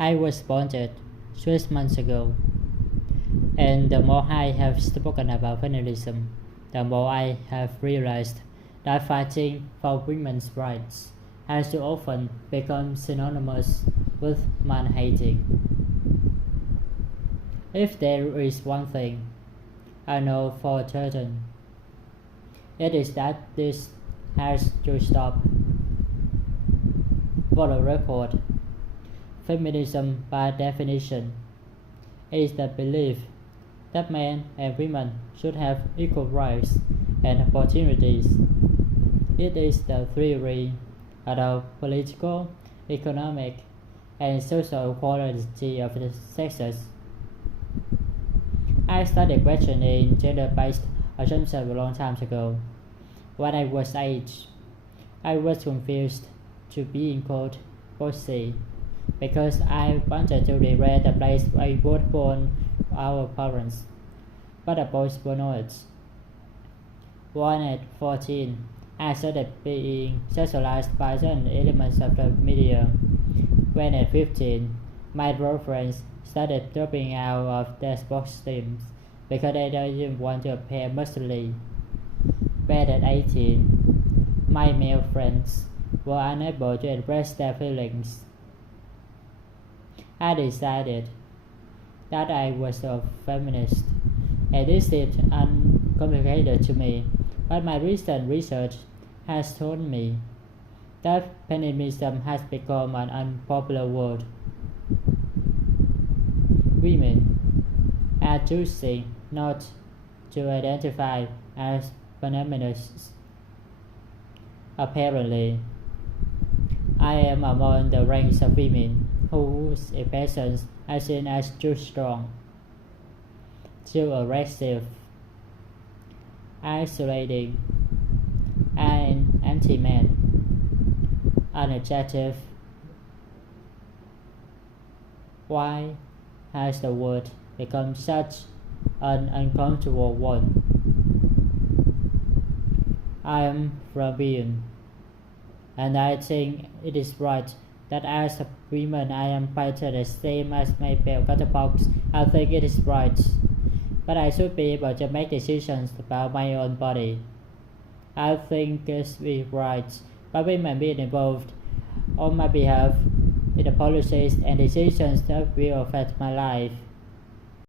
I was bonded 6 months ago, and the more I have spoken about feminism, the more I have realized that fighting for women's rights has too often become synonymous with man-hating. If there is one thing I know for certain, it is that this has to stop. For the record, feminism by definition is the belief that men and women should have equal rights and opportunities. It is the theory of the political, economic, and social equality of the sexes. I started questioning gender-based assumptions a long time ago. When I was 8, I was confused to being called bossy because I wanted to regret the place I was born our parents, but the boys were not. When at 14, I started being sexualized by certain elements of the media. When at 15, my girlfriends started dropping out of their sports teams because they didn't want to appear muscly. When at 18, my male friends were unable to express their feelings. I decided that I was a feminist, and this seemed uncomplicated to me, but my recent research has told me that feminism has become an unpopular word. Women are choosing not to identify as feminists. Apparently, I am among the ranks of women whose expressions are seen as too strong, too aggressive, isolating, and anti-man, unattractive. Why has the word become such an uncomfortable one? I am Fabian, and I think it is right that as a woman I am treated the same as my male counterparts. I think it is right, but I should be able to make decisions about my own body. I think it's right, but women being involved on my behalf in the policies and decisions that will affect my life.